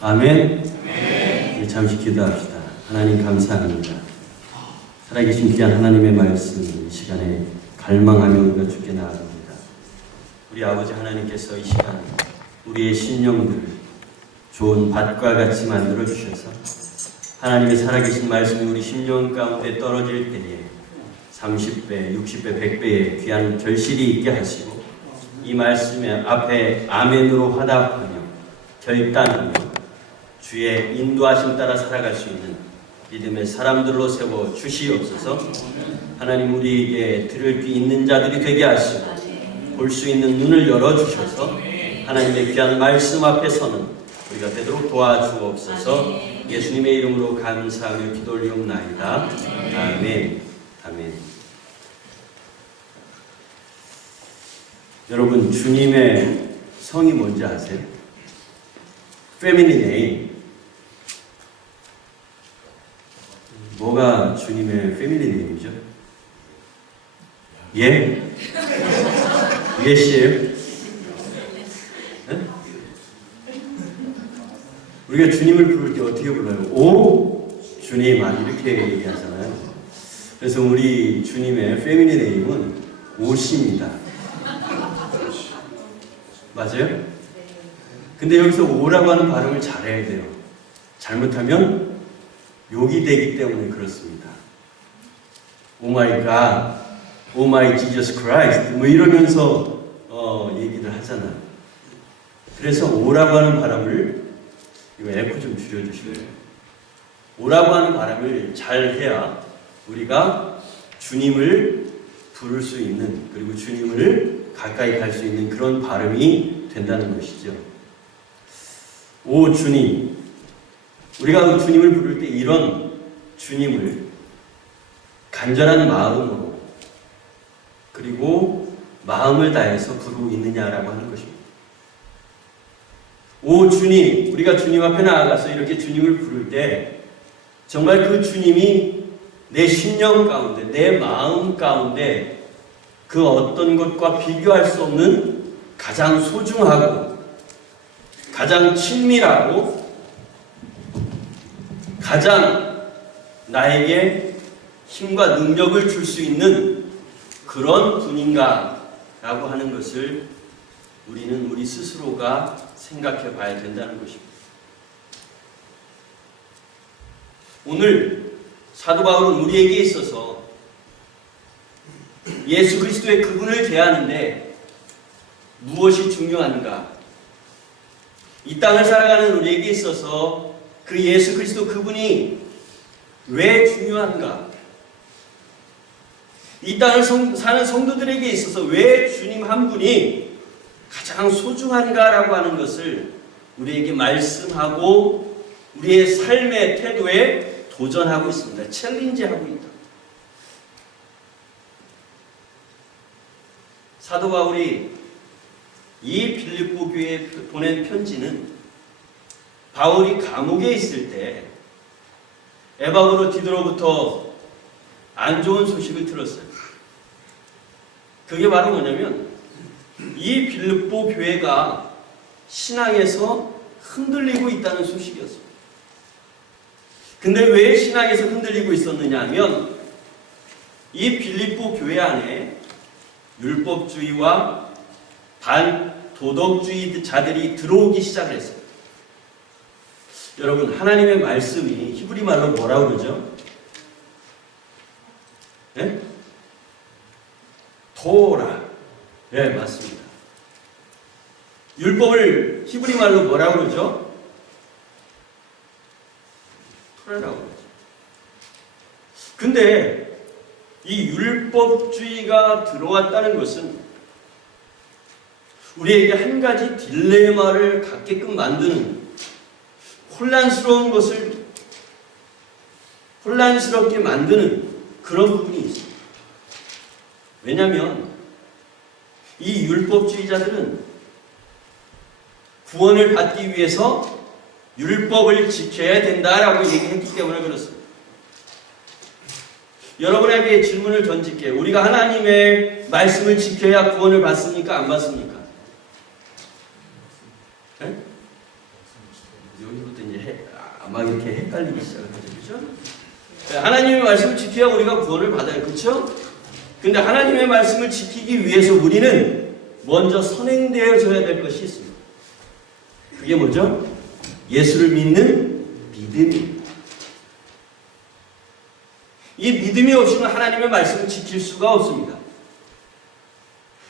아멘. 우리 잠시 기도합시다. 하나님 감사합니다. 살아계신 귀한 하나님의 말씀 이 시간에 갈망하며 우리가 주께 나아갑니다. 우리 아버지 하나님께서 이 시간 우리의 심령들을 좋은 밭과 같이 만들어 주셔서 하나님의 살아계신 말씀이 우리 심령 가운데 떨어질 때에 30배, 60배, 100배의 귀한 결실이 있게 하시고 이 말씀의 앞에 아멘으로 화답하며 결단하며 주의 인도하심 따라 살아갈 수 있는 믿음의 사람들로 세워 주시옵소서. 하나님 우리에게 들을 귀 있는 자들이 되게 하시고 볼 수 있는 눈을 열어주셔서 하나님의 귀한 말씀 앞에 서는 우리가 되도록 도와주옵소서. 예수님의 이름으로 감사하며 기도 올리옵나이다. 아멘. 아멘. 여러분 주님의 성이 뭔지 아세요? Feminine name. 뭐가 주님의 Feminine name이죠? 예? 예시예요? 네? 우리가 주님을 부를 때 어떻게 불러요? 오 주님 이렇게 얘기하잖아요. 그래서 우리 주님의 Feminine name은 오십니다. 맞아요? 근데 여기서 오라고 하는 발음을 잘해야 돼요. 잘못하면 욕이 되기 때문에 그렇습니다. 오 마이 갓, 오 마이 지저스 크라이스트 뭐 이러면서 얘기를 하잖아요. 그래서 오라고 하는 발음을 이거 에코 좀 줄여주실래요? 오라고 하는 발음을 잘 해야 우리가 주님을 부를 수 있는 그리고 주님을 가까이 갈 수 있는 그런 발음이 된다는 것이죠. 오 주님, 우리가 주님을 부를 때 이런 주님을 간절한 마음으로 그리고 마음을 다해서 부르고 있느냐라고 하는 것입니다. 오 주님, 우리가 주님 앞에 나아가서 이렇게 주님을 부를 때 정말 그 주님이 내 심령 가운데, 내 마음 가운데 그 어떤 것과 비교할 수 없는 가장 소중하고 가장 친밀하고 가장 나에게 힘과 능력을 줄 수 있는 그런 분인가 라고 하는 것을 우리는 우리 스스로가 생각해 봐야 된다는 것입니다. 오늘 사도 바울은 우리에게 있어서 예수 그리스도의 그분을 대하는데 무엇이 중요한가? 이 땅을 살아가는 우리에게 있어서 그 예수 그리스도 그분이 왜 중요한가? 이 땅을 사는 성도들에게 있어서 왜 주님 한 분이 가장 소중한가라고 하는 것을 우리에게 말씀하고 우리의 삶의 태도에 도전하고 있습니다. 챌린지하고 있다. 사도 바울이 이 빌립보 교회에 보낸 편지는 바울이 감옥에 있을 때 에바브로 디도로부터 안 좋은 소식을 들었어요. 그게 바로 뭐냐면 이 빌립보 교회가 신앙에서 흔들리고 있다는 소식이었어요. 근데 왜 신앙에서 흔들리고 있었느냐 하면 이 빌립보 교회 안에 율법주의와 반도덕주의 자들이 들어오기 시작을 했어요. 여러분 하나님의 말씀이 히브리 말로 뭐라고 그러죠? 네? 토라. 네, 맞습니다. 율법을 히브리 말로 뭐라고 그러죠? 토라라고 그러죠. 근데 이 율법주의가 들어왔다는 것은 우리에게 한 가지 딜레마를 갖게끔 만드는 혼란스러운 것을 혼란스럽게 만드는 그런 부분이 있습니다. 왜냐하면 이 율법주의자들은 구원을 받기 위해서 율법을 지켜야 된다라고 얘기했기 때문에 그렇습니다. 여러분에게 질문을 던질게요. 우리가 하나님의 말씀을 지켜야 구원을 받습니까? 안 받습니까? 네? 여기부터 막 이렇게 헷갈리기 시작하죠. 그죠? 하나님의 말씀을 지켜야 우리가 구원을 받아요. 그렇죠? 근데 하나님의 말씀을 지키기 위해서 우리는 먼저 선행되어져야 될 것이 있습니다. 그게 뭐죠? 예수를 믿는 믿음입니다. 이 믿음이 없이는 하나님의 말씀을 지킬 수가 없습니다.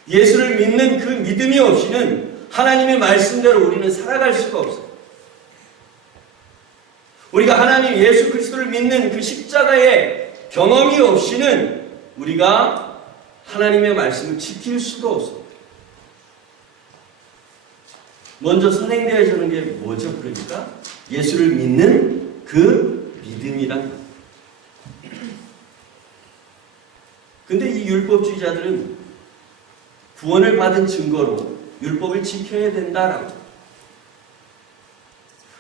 예수를 믿는 그 믿음이 없이는 하나님의 말씀대로 우리는 살아갈 수가 없어요. 우리가 하나님 예수 그리스도를 믿는 그 십자가의 경험이 없이는 우리가 하나님의 말씀을 지킬 수가 없습니다. 먼저 선행되어지는 게 뭐죠? 그러니까 예수를 믿는 그 믿음이란. 근데 이 율법주의자들은 구원을 받은 증거로 율법을 지켜야 된다라고.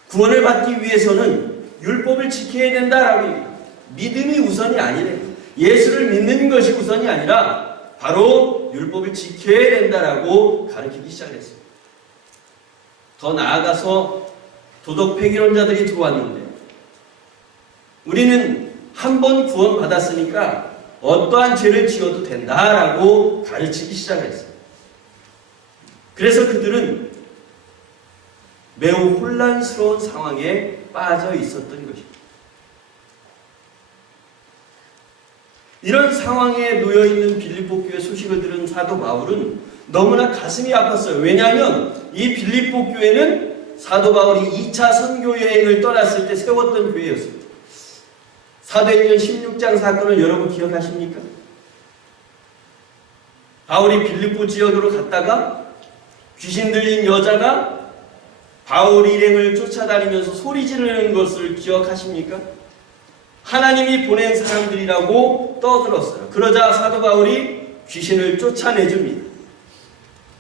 구원을 받기 위해서는 율법을 지켜야 된다라고 얘기합니다. 믿음이 우선이 아니래요. 예수를 믿는 것이 우선이 아니라 바로 율법을 지켜야 된다라고 가르치기 시작했습니다. 더 나아가서 도덕 폐기론자들이 들어왔는데 우리는 한 번 구원받았으니까 어떠한 죄를 지어도 된다라고 가르치기 시작했어요. 그래서 그들은 매우 혼란스러운 상황에 빠져 있었던 것입니다. 이런 상황에 놓여있는 빌립보 교회 소식을 들은 사도 바울은 너무나 가슴이 아팠어요. 왜냐하면 이 빌립보 교회는 사도 바울이 2차 선교 여행을 떠났을 때 세웠던 교회였습니다. 사도행전 16장 사건을 여러분 기억하십니까? 바울이 빌립보 지역으로 갔다가 귀신 들린 여자가 바울 일행을 쫓아다니면서 소리 지르는 것을 기억하십니까? 하나님이 보낸 사람들이라고 떠들었어요. 그러자 사도 바울이 귀신을 쫓아내줍니다.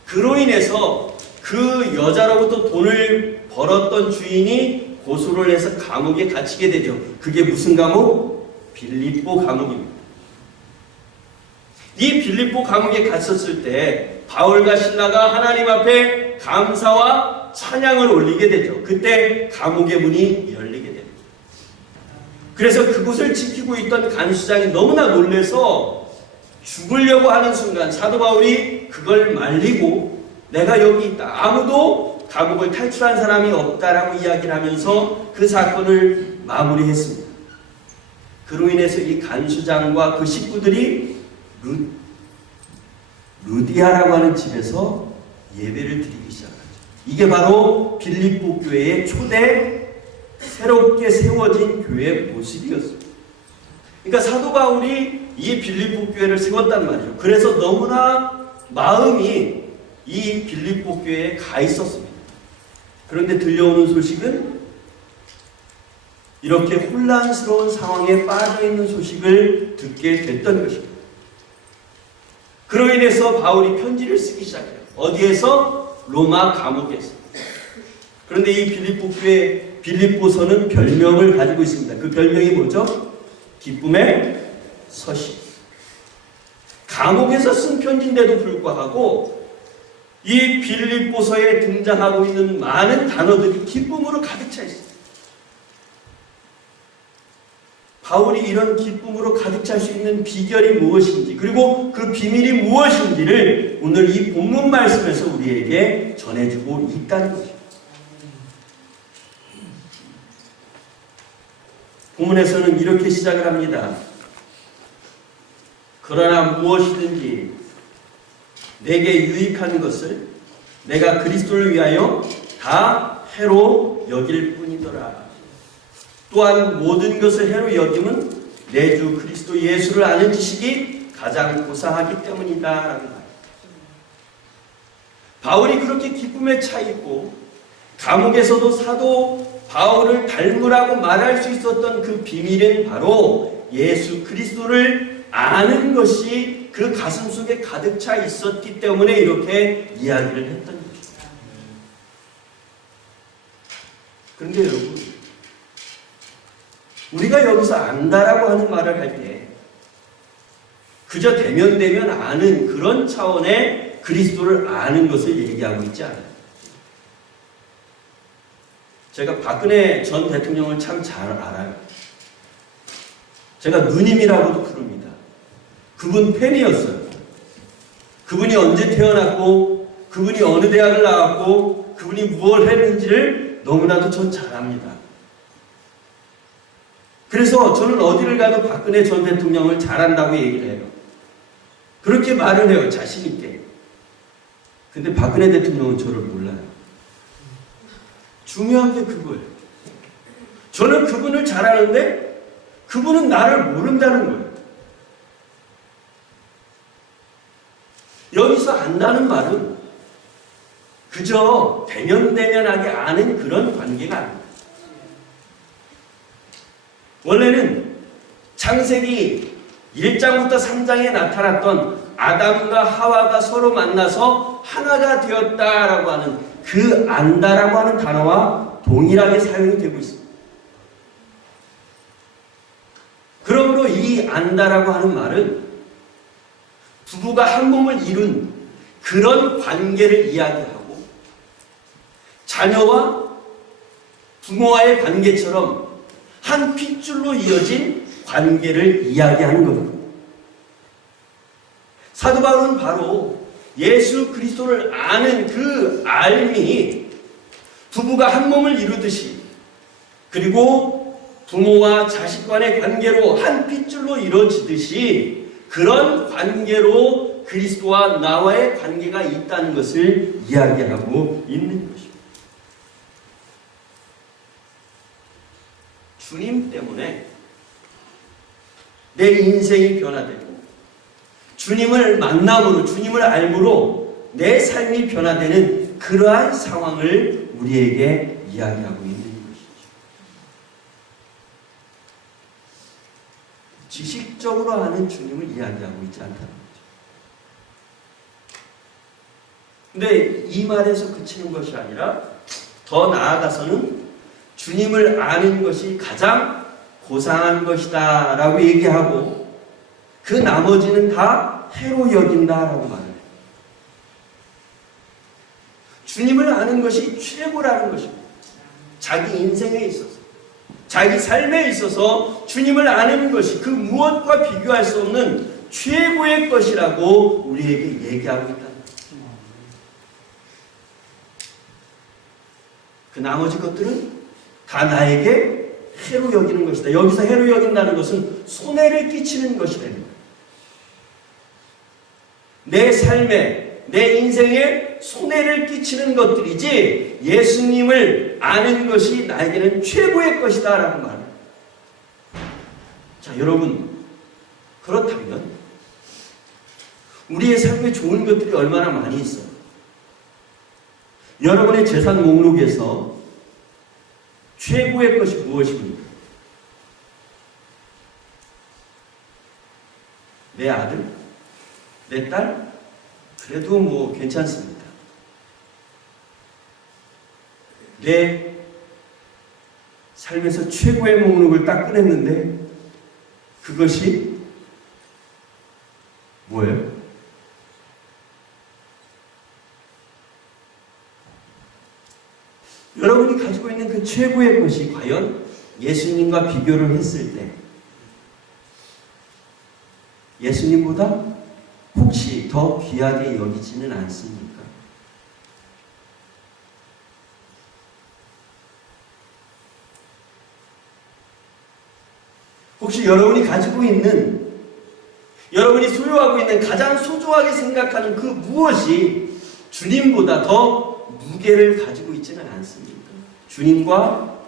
그로 인해서 그 여자로부터 돈을 벌었던 주인이 고소를 해서 감옥에 갇히게 되죠. 그게 무슨 감옥? 빌립보 감옥입니다. 이 빌립보 감옥에 갇혔을 때 바울과 실라가 하나님 앞에 감사와 찬양을 올리게 되죠. 그때 감옥의 문이 열리게 됩니다. 그래서 그곳을 지키고 있던 간수장이 너무나 놀라서 죽으려고 하는 순간 사도 바울이 그걸 말리고 내가 여기 있다. 아무도 감옥을 탈출한 사람이 없다라고 이야기를 하면서 그 사건을 마무리했습니다. 그로 인해서 이 간수장과 그 식구들이 루디아라고 하는 집에서 예배를 드리기 시작하죠. 이게 바로 빌립보 교회의 초대 새롭게 세워진 교회의 모습이었습니다. 그러니까 사도 바울이 이 빌립보 교회를 세웠단 말이죠. 그래서 너무나 마음이 이 빌립보 교회에 가 있었습니다. 그런데 들려오는 소식은 이렇게 혼란스러운 상황에 빠져있는 소식을 듣게 됐던 것입니다. 그로 인해서 바울이 편지를 쓰기 시작해요. 어디에서? 로마 감옥에서. 그런데 이 빌립보 교회 빌립보서는 별명을 가지고 있습니다. 그 별명이 뭐죠? 기쁨의 서신. 감옥에서 쓴 편지인데도 불구하고 이 빌립보서에 등장하고 있는 많은 단어들이 기쁨으로 가득 차 있습니다. 바울이 이런 기쁨으로 가득 찰 수 있는 비결이 무엇인지 그리고 그 비밀이 무엇인지를 오늘 이 본문 말씀에서 우리에게 전해주고 있다는 것입니다. 본문에서는 이렇게 시작을 합니다. 그러나 무엇이든지 내게 유익한 것을 내가 그리스도를 위하여 다 해로 여길 뿐이더라. 또한 모든 것을 해로 여김은 내 주 그리스도 예수를 아는 지식이 가장 고상하기 때문이다. 라는 말. 바울이 그렇게 기쁨에 차 있고 감옥에서도 사도 바울을 닮으라고 말할 수 있었던 그 비밀은 바로 예수 그리스도를 아는 것이 그 가슴 속에 가득 차 있었기 때문에 이렇게 이야기를 했던 것입니다. 그런데 여러분, 우리가 여기서 안다라고 하는 말을 할 때 그저 대면 아는 그런 차원의 그리스도를 아는 것을 얘기하고 있지 않아요. 제가 박근혜 전 대통령을 참 잘 알아요. 제가 누님이라고도 부릅니다. 그분 팬이었어요. 그분이 언제 태어났고, 그분이 어느 대학을 나왔고, 그분이 무엇을 했는지를 너무나도 전 잘 압니다. 그래서 저는 어디를 가도 박근혜 전 대통령을 잘한다고 얘기를 해요. 그렇게 말을 해요, 자신있게. 근데 박근혜 대통령은 저를 몰라요. 중요한 게 그거예요. 저는 그분을 잘 아는데 그분은 나를 모른다는 거예요. 여기서 안다는 말은 그저 대면대면하게 아는 그런 관계가 아닙니다. 원래는 창세기 1장부터 3장에 나타났던 아담과 하와가 서로 만나서 하나가 되었다라고 하는 그 안다라고 하는 단어와 동일하게 사용이 되고 있습니다. 그러므로 이 안다라고 하는 말은 부부가 한 몸을 이룬 그런 관계를 이야기하고 자녀와 부모와의 관계처럼 한 핏줄로 이어진 관계를 이야기하는 겁니다. 사도 바울은 바로 예수 그리스도를 아는 그 알미, 부부가 한 몸을 이루듯이, 그리고 부모와 자식 간의 관계로 한 핏줄로 이루어지듯이 그런 관계로 그리스도와 나와의 관계가 있다는 것을 이야기하고 있는 것입니다. 주님 때문에 내 인생이 변화되고 주님을 만남으로, 주님을 알므로 내 삶이 변화되는 그러한 상황을 우리에게 이야기하고 있는 것이죠. 지식적으로 아는 주님을 이야기하고 있지 않다는 거죠. 근데 이 말에서 그치는 것이 아니라 더 나아가서는 주님을 아는 것이 가장 고상한 것이다 라고 얘기하고 그 나머지는 다 해로 여긴다라고 말해요. 주님을 아는 것이 최고라는 것입니다. 자기 인생에 있어서, 자기 삶에 있어서 주님을 아는 것이 그 무엇과 비교할 수 없는 최고의 것이라고 우리에게 얘기하고 있다는 거예요. 그 나머지 것들은 다 나에게 해로 여기는 것이다. 여기서 해로 여긴다는 것은 손해를 끼치는 것이라는 거예요. 내 삶에, 내 인생에 손해를 끼치는 것들이지 예수님을 아는 것이 나에게는 최고의 것이다 라고 말해요. 자, 여러분, 그렇다면 우리의 삶에 좋은 것들이 얼마나 많이 있어요. 여러분의 재산 목록에서 최고의 것이 무엇입니까? 내 아들? 내 딸? 그래도 뭐 괜찮습니다. 내 삶에서 최고의 목록을 딱 꺼냈는데 그것이 뭐예요? 여러분이 가지고 있는 그 최고의 것이 과연 예수님과 비교를 했을 때 예수님보다 혹시 더 귀하게 여기지는 않습니까? 혹시 여러분이 가지고 있는, 여러분이 소유하고 있는 가장 소중하게 생각하는 그 무엇이 주님보다 더 무게를 가지고 있지는 않습니까? 주님과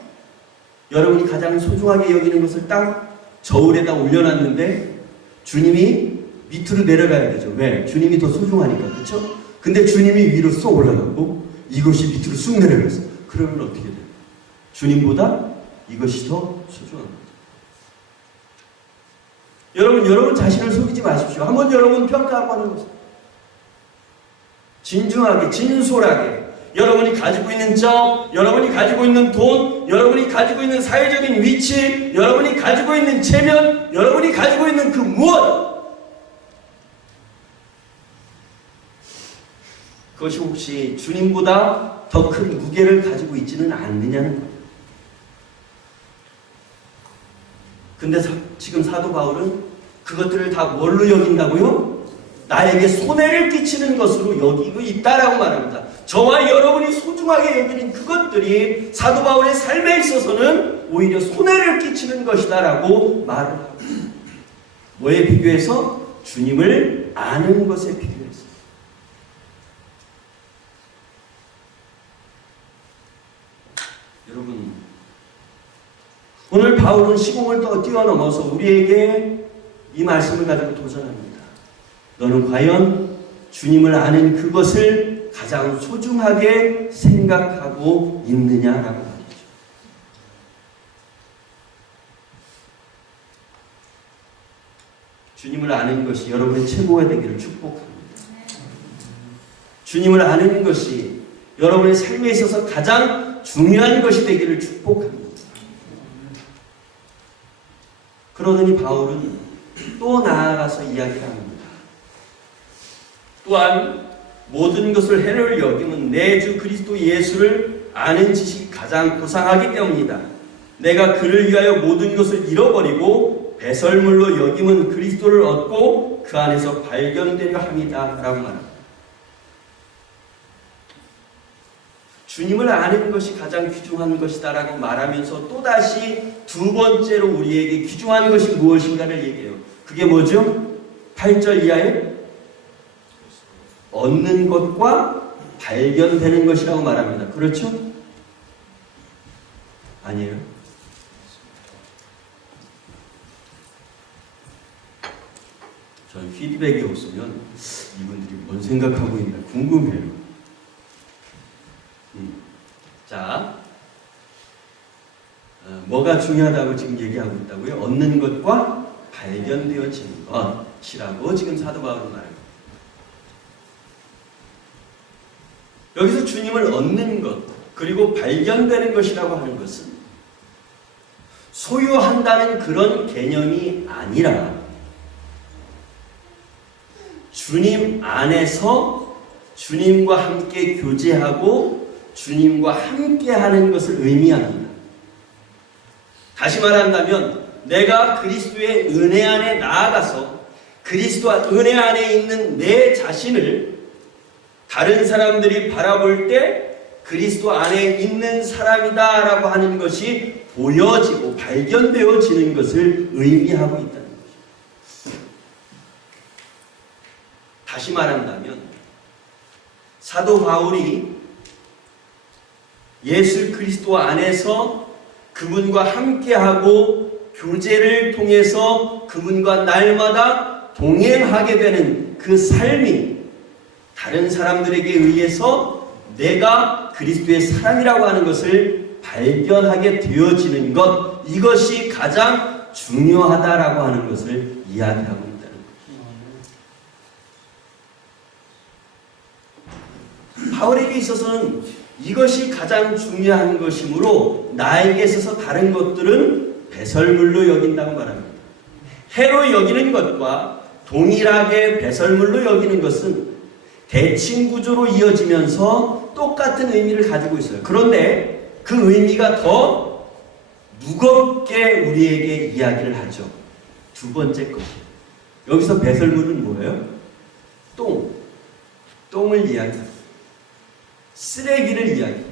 여러분이 가장 소중하게 여기는 것을 딱 저울에다 올려놨는데 주님이 밑으로 내려가야 되죠. 왜? 주님이 더 소중하니까. 그렇죠? 근데 주님이 위로 쏙 올라가고 이것이 밑으로 쑥 내려가서 그러면 어떻게 돼요? 주님보다 이것이 더 소중한 거죠. 여러분 자신을 속이지 마십시오. 한번 여러분 평가하고 하는 것입니다. 진중하게, 진솔하게 여러분이 가지고 있는 적, 여러분이 가지고 있는 돈, 여러분이 가지고 있는 사회적인 위치, 여러분이 가지고 있는 체면, 여러분이 가지고 있는 그 무엇, 그것이 혹시 주님보다 더 큰 무게를 가지고 있지는 않느냐는 겁니다. 근데 지금 사도 바울은 그것들을 다 뭘로 여긴다고요? 나에게 손해를 끼치는 것으로 여기고 있다라고 말합니다. 저와 여러분이 소중하게 여기는 그것들이 사도 바울의 삶에 있어서는 오히려 손해를 끼치는 것이다라고 말을 합니다. 뭐에 비교해서? 주님을 아는 것에 비교해서. 여러분, 오늘 바울은 시공을 뛰어넘어서 우리에게 이 말씀을 가지고 도전합니다. 너는 과연 주님을 아는 그것을 가장 소중하게 생각하고 있느냐라고 말이죠. 주님을 아는 것이 여러분의 최고가 되기를 축복합니다. 주님을 아는 것이 여러분의 삶에 있어서 가장 중요한 것이 되기를 축복합니다. 그러더니 바울은 또 나아가서 이야기를 합니다. 또한 모든 것을 해를 여김은 내 주 그리스도 예수를 아는 지식이 가장 고상하기 때문이다. 내가 그를 위하여 모든 것을 잃어버리고 배설물로 여김은 그리스도를 얻고 그 안에서 발견되려 함이다 라고 말합니다. 주님을 아는 것이 가장 귀중한 것이다 라고 말하면서 또다시 두 번째로 우리에게 귀중한 것이 무엇인가를 얘기해요. 그게 뭐죠? 8절 이하에 얻는 것과 발견되는 것이라고 말합니다. 그렇죠? 아니에요. 저는 피드백이 없으면 이분들이 뭔 생각하고 있나 궁금해요. 자, 뭐가 중요하다고 지금 얘기하고 있다고요? 얻는 것과 발견되어지는 것이라고 지금 사도 바울은 말합니다. 여기서 주님을 얻는 것 그리고 발견되는 것이라고 하는 것은 소유한다는 그런 개념이 아니라 주님 안에서 주님과 함께 교제하고 주님과 함께하는 것을 의미합니다. 다시 말한다면 내가 그리스도의 은혜 안에 나아가서 그리스도 은혜 안에 있는 내 자신을 다른 사람들이 바라볼 때 그리스도 안에 있는 사람이다 라고 하는 것이 보여지고 발견되어지는 것을 의미하고 있다는 것입니다. 다시 말한다면 사도 바울이 예수 그리스도 안에서 그분과 함께하고 교제를 통해서 그분과 날마다 동행하게 되는 그 삶이 다른 사람들에게 의해서 내가 그리스도의 사람이라고 하는 것을 발견하게 되어지는 것, 이것이 가장 중요하다라고 하는 것을 이야기하고 있다는 것입니다. 바울에게 있어서는 이것이 가장 중요한 것이므로 나에게 있어서 다른 것들은 배설물로 여긴다고 말합니다. 해로 여기는 것과 동일하게 배설물로 여기는 것은 대칭 구조로 이어지면서 똑같은 의미를 가지고 있어요. 그런데 그 의미가 더 무겁게 우리에게 이야기를 하죠. 두 번째 것이에요. 여기서 배설물은 뭐예요? 똥을 이야기해요. 쓰레기를 이야기해요.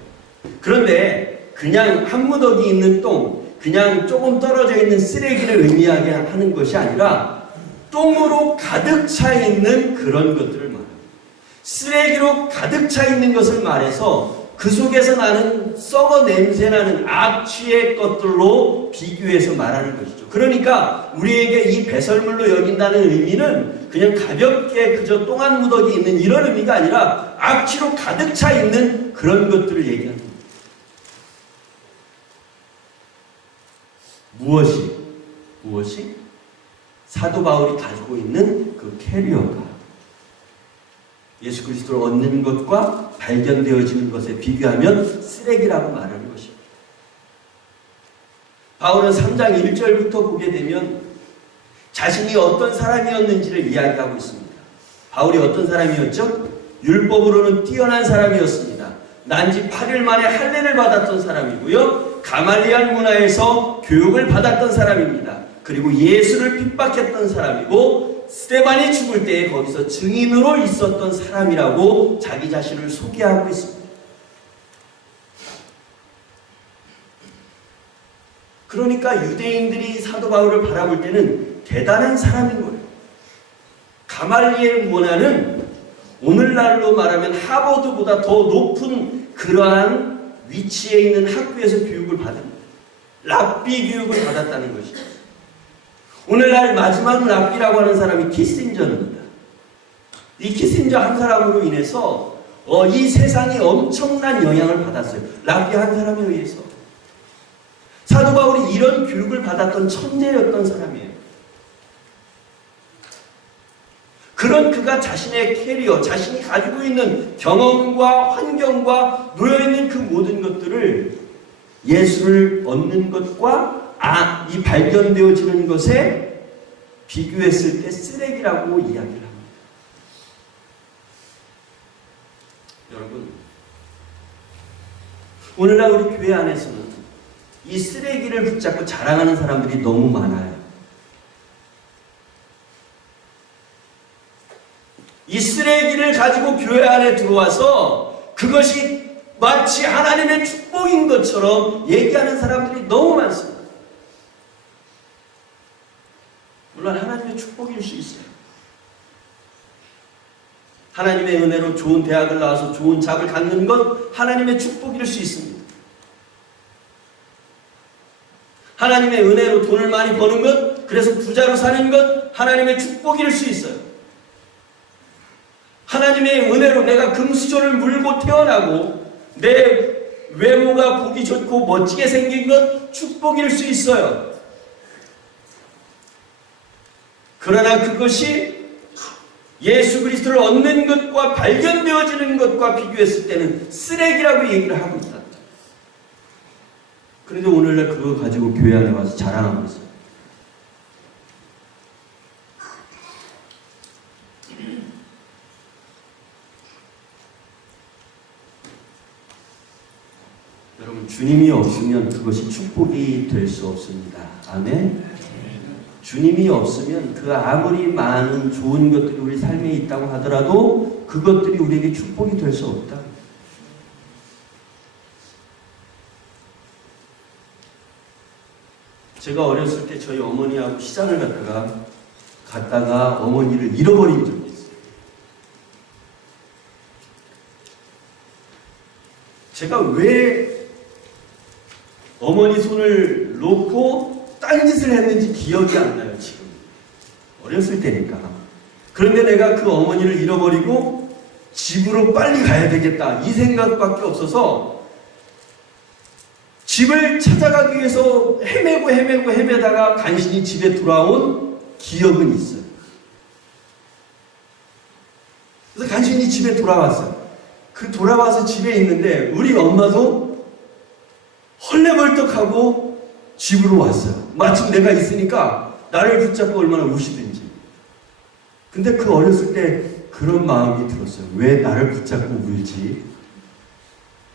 그런데 그냥 한 무더기 있는 똥, 그냥 조금 떨어져 있는 쓰레기를 의미하게 하는 것이 아니라 똥으로 가득 차 있는 그런 것들을 말해요. 쓰레기로 가득 차 있는 것을 말해서 그 속에서 나는 썩어 냄새나는 악취의 것들로 비교해서 말하는 것이죠. 그러니까 우리에게 이 배설물로 여긴다는 의미는 그냥 가볍게 그저 똥 한 무더기 있는 이런 의미가 아니라 악취로 가득 차 있는 그런 것들을 얘기하는 겁니다. 무엇이? 사도 바울이 가지고 있는 그 캐리어가 예수 그리스도를 얻는 것과 발견되어지는 것에 비교하면 쓰레기라고 말하는 것입니다. 바울은 3장 1절부터 보게 되면 자신이 어떤 사람이었는지를 이야기하고 있습니다. 바울이 어떤 사람이었죠? 율법으로는 뛰어난 사람이었습니다. 난지 8일 만에 할례를 받았던 사람이고요. 가말리알 문화에서 교육을 받았던 사람입니다. 그리고 예수를 핍박했던 사람이고 스데반이 죽을 때에 거기서 증인으로 있었던 사람이라고 자기 자신을 소개하고 있습니다. 그러니까 유대인들이 사도 바울을 바라볼 때는 대단한 사람인 거예요. 가말리엘 문화는 오늘날로 말하면 하버드보다 더 높은 그러한 위치에 있는 학교에서 교육을 받은 랍비 교육을 받았다는 것이죠. 오늘날 마지막 랍비라고 하는 사람이 키신저입니다. 이 키신저 한 사람으로 인해서 이 세상이 엄청난 영향을 받았어요. 랍비 한 사람에 의해서. 사도 바울이 이런 교육을 받았던 천재였던 사람이에요. 그런 그가 자신의 캐리어, 자신이 가지고 있는 경험과 환경과 놓여있는 그 모든 것들을 예수를 얻는 것과 이 발견되어지는 것에 비교했을 때 쓰레기라고 이야기를 합니다. 여러분, 오늘날 우리 교회 안에서는 이 쓰레기를 붙잡고 자랑하는 사람들이 너무 많아요. 이 쓰레기를 가지고 교회 안에 들어와서 그것이 마치 하나님의 축복인 것처럼 얘기하는 사람들이 너무 많습니다. 물론 하나님의 축복일 수 있어요. 하나님의 은혜로 좋은 대학을 나와서 좋은 잡을 갖는 것 하나님의 축복일 수 있습니다. 하나님의 은혜로 돈을 많이 버는 것, 그래서 부자로 사는 것 하나님의 축복일 수 있어요. 하나님의 은혜로 내가 금수저를 물고 태어나고 내 외모가 보기 좋고 멋지게 생긴 것 축복일 수 있어요. 그러나 그것이 예수 그리스도를 얻는 것과 발견되어지는 것과 비교했을 때는 쓰레기라고 얘기를 하고 있다. 그런데 오늘날 그거 가지고 교회 안에 와서 자랑하고 있어요. 여러분, 주님이 없으면 그것이 축복이 될 수 없습니다. 아멘? 주님이 없으면 그 아무리 많은 좋은 것들이 우리 삶에 있다고 하더라도 그것들이 우리에게 축복이 될 수 없다. 제가 어렸을 때 저희 어머니하고 시장을 갔다가 어머니를 잃어버린 적이 있어요. 제가 왜 어머니 손을 놓고 딴짓을 했는지 기억이 안 나요, 지금. 어렸을 때니까. 그런데 내가 그 어머니를 잃어버리고 집으로 빨리 가야 되겠다, 이 생각밖에 없어서 집을 찾아가기 위해서 헤매다가 간신히 집에 돌아온 기억은 있어요. 그래서 간신히 집에 돌아왔어요. 그 돌아와서 집에 있는데 우리 엄마도 헐레벌떡하고 집으로 왔어요. 마침 내가 있으니까 나를 붙잡고 얼마나 우시든지. 근데 그 어렸을 때 그런 마음이 들었어요. 왜 나를 붙잡고 울지?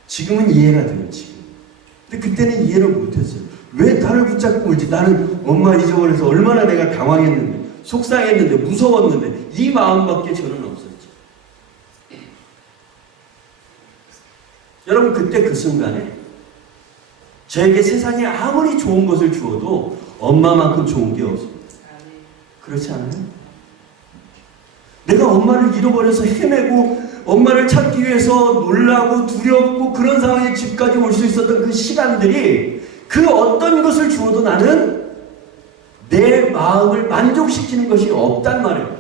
지금은 이해가 돼요, 지금. 근데 그때는 이해를 못했어요. 왜 나를 붙잡고 울지? 나는 엄마 잊어버려서 얼마나 내가 당황했는데, 속상했는데, 무서웠는데, 이 마음밖에 저는 없었죠. 여러분, 그때 그 순간에 저에게 세상에 아무리 좋은 것을 주어도 엄마만큼 좋은 게 없습니다. 그렇지 않아요? 내가 엄마를 잃어버려서 헤매고 엄마를 찾기 위해서 놀라고 두렵고 그런 상황에 집까지 올 수 있었던 그 시간들이 그 어떤 것을 주어도 나는 내 마음을 만족시키는 것이 없단 말이에요.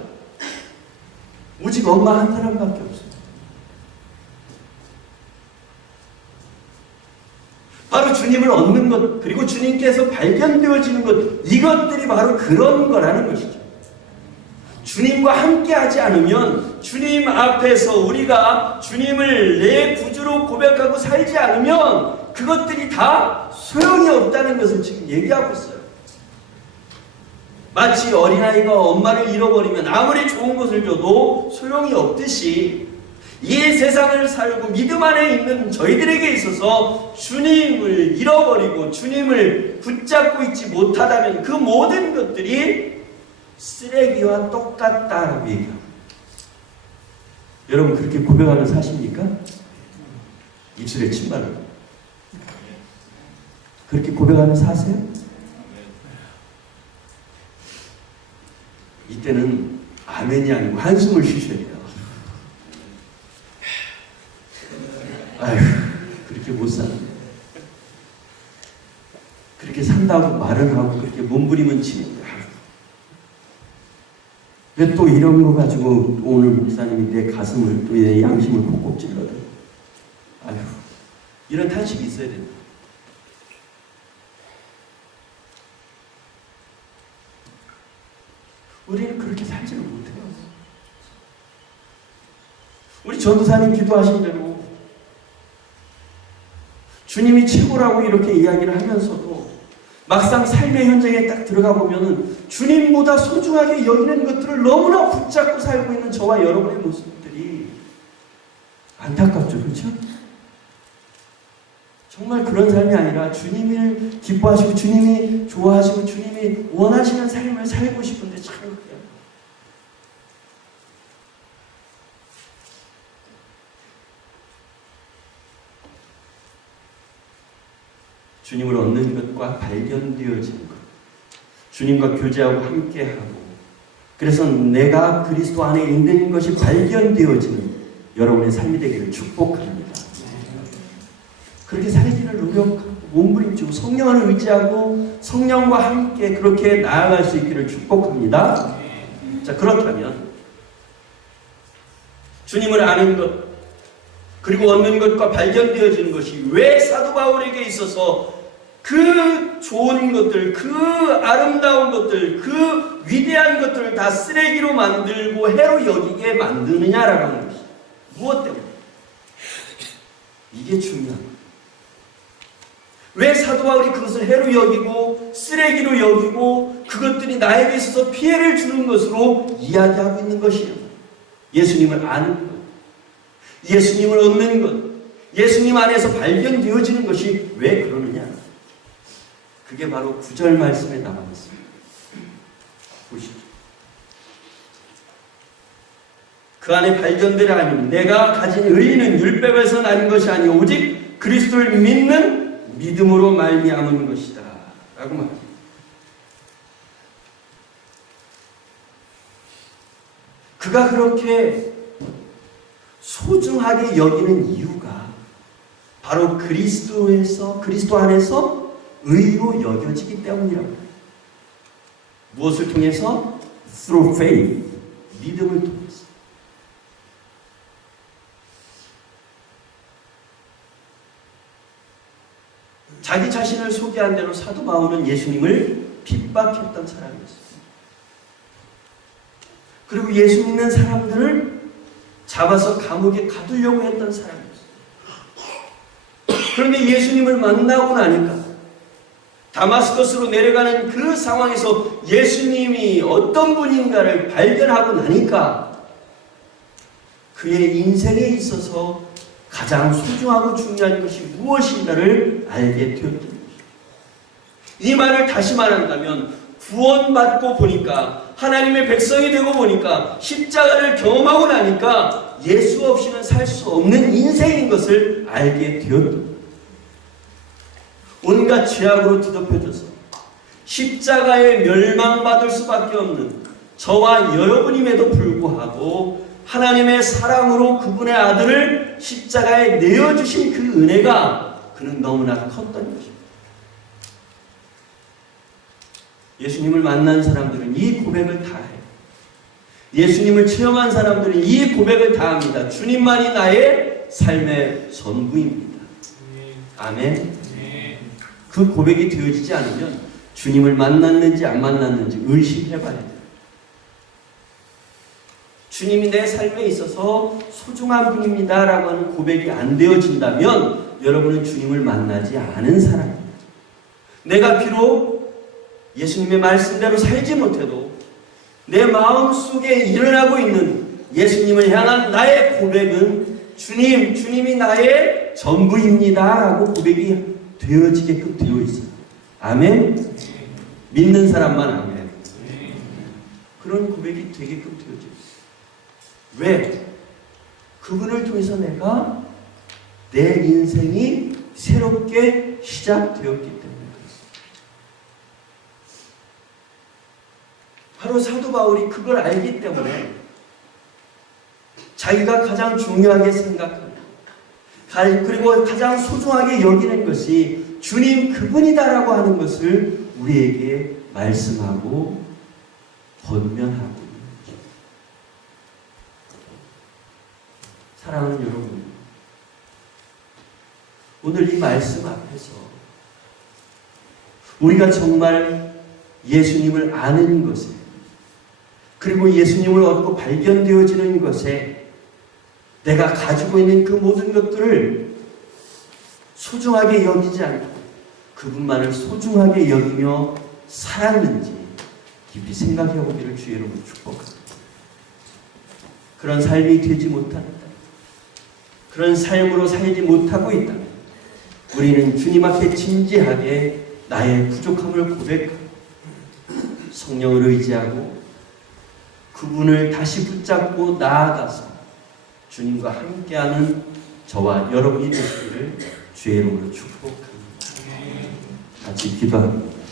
오직 엄마 한 사람밖에 없어요. 바로 주님을 얻는 것, 그리고 주님께서 발견되어지는 것, 이것들이 바로 그런 거라는 것이죠. 주님과 함께하지 않으면, 주님 앞에서 우리가 주님을 내 구주로 고백하고 살지 않으면 그것들이 다 소용이 없다는 것을 지금 얘기하고 있어요. 마치 어린아이가 엄마를 잃어버리면 아무리 좋은 것을 줘도 소용이 없듯이 이 세상을 살고 믿음 안에 있는 저희들에게 있어서 주님을 잃어버리고 주님을 붙잡고 있지 못하다면 그 모든 것들이 쓰레기와 똑같다라고 얘기합니다. 여러분 그렇게 고백하며 사십니까? 입술에 침 바르고 그렇게 고백하며 사세요? 이때는 아멘이 아니고 한숨을 쉬셔야 돼요. 아휴, 그렇게 못 사는데. 그렇게 산다고 말을 하고 그렇게 몸부림은 치는데. 왜 또 이런 거 가지고 오늘 목사님이 내 가슴을 또 내 양심을 콕콕 찔러도. 아휴, 이런 탄식이 있어야 된다. 우리는 그렇게 살지는 못해요. 우리 전도사님 기도하신 대로 주님이 최고라고 이렇게 이야기를 하면서도 막상 삶의 현장에 딱 들어가 보면은 주님보다 소중하게 여기는 것들을 너무나 붙잡고 살고 있는 저와 여러분의 모습들이 안타깝죠, 그렇죠? 정말 그런 삶이 아니라 주님을 기뻐하시고 주님이 좋아하시고 주님이 원하시는 삶을 살고 싶은데 참 그래요. 주님을 얻는 것과 발견되어지는 것, 주님과 교제하고 함께하고, 그래서 내가 그리스도 안에 있는 것이 발견되어지는 여러분의 삶이 되기를 축복합니다. 그렇게 살기를 노력하고 몸부림치고 성령을 의지하고 성령과 함께 그렇게 나아갈 수 있기를 축복합니다. 자, 그렇다면 주님을 아는 것 그리고 얻는 것과 발견되어지는 것이 왜 사도 바울에게 있어서 그 좋은 것들, 그 아름다운 것들, 그 위대한 것들을 다 쓰레기로 만들고 해로 여기게 만드느냐라고 하는 것이 무엇 때문에? 이게 중요한 거예요. 왜 사도 바울이 그것을 해로 여기고 쓰레기로 여기고 그것들이 나에게 있어서 피해를 주는 것으로 이야기하고 있는 것이냐? 예수님을 아는 것, 예수님을 얻는 것, 예수님 안에서 발견되어지는 것이 왜 그러느냐? 그게 바로 9절 말씀에 나와 있습니다. 보시죠. 그 안에 발견되라 하니 내가 가진 의의는 율법에서 난 것이 아니오 오직 그리스도를 믿는 믿음으로 말미암은 것이다 라고 말합니다. 그가 그렇게 소중하게 여기는 이유가 바로 그리스도 안에서 의로 여겨지기 때문이라고 해요. 무엇을 통해서? Through faith, 믿음을 통해서. 자기 자신을 소개한 대로 사도 바울은 예수님을 핍박했던 사람이었습니다. 그리고 예수 믿는 사람들을 잡아서 감옥에 가두려고 했던 사람이었습니다. 그런데 예수님을 만나고 나니까 다마스커스로 내려가는 그 상황에서 예수님이 어떤 분인가를 발견하고 나니까 그의 인생에 있어서 가장 소중하고 중요한 것이 무엇인가를 알게 되었던 것입니다. 이 말을 다시 말한다면 구원받고 보니까 하나님의 백성이 되고 보니까 십자가를 경험하고 나니까 예수 없이는 살 수 없는 인생인 것을 알게 되었던 것입니다. 온갖 죄악으로 뒤덮여져서 십자가에 멸망받을 수밖에 없는 저와 여러분임에도 불구하고 하나님의 사랑으로 그분의 아들을 십자가에 내어주신 그 은혜가 그는 너무나 컸던 것입니다. 예수님을 만난 사람들은 이 고백을 다 해요. 예수님을 체험한 사람들은 이 고백을 다 합니다. 주님만이 나의 삶의 전부입니다. 아멘. 그 고백이 되어지지 않으면 주님을 만났는지 안 만났는지 의심해봐야 돼요. 주님이 내 삶에 있어서 소중한 분입니다 라고 하는 고백이 안 되어진다면 여러분은 주님을 만나지 않은 사람입니다. 내가 비록 예수님의 말씀대로 살지 못해도 내 마음속에 일어나고 있는 예수님을 향한 나의 고백은 주님이 나의 전부입니다 라고 고백이 되어지게끔 되어 있어요. 아멘? 믿는 사람만 아멘. 그런 고백이 되게끔 되어져 있어요. 왜? 그분을 통해서 내가 내 인생이 새롭게 시작되었기 때문에 그렇습니다. 바로 사도 바울이 그걸 알기 때문에 자기가 가장 중요하게 생각하는 그리고 가장 소중하게 여기는 것이 주님 그분이다라고 하는 것을 우리에게 말씀하고 권면하고 있는 거죠. 사랑하는 여러분, 오늘 이 말씀 앞에서 우리가 정말 예수님을 아는 것에 그리고 예수님을 얻고 발견되어지는 것에 내가 가지고 있는 그 모든 것들을 소중하게 여기지 않고 그분만을 소중하게 여기며 살았는지 깊이 생각해 보기를 주의 이름으로 축복합니다. 그런 삶이 되지 못한다. 그런 삶으로 살지 못하고 있다. 우리는 주님 앞에 진지하게 나의 부족함을 고백하고 성령을 의지하고 그분을 다시 붙잡고 나아가서 주님과 함께하는 저와 여러분이 되시기를 주의 이름으로 축복합니다. 같이 기도합니다.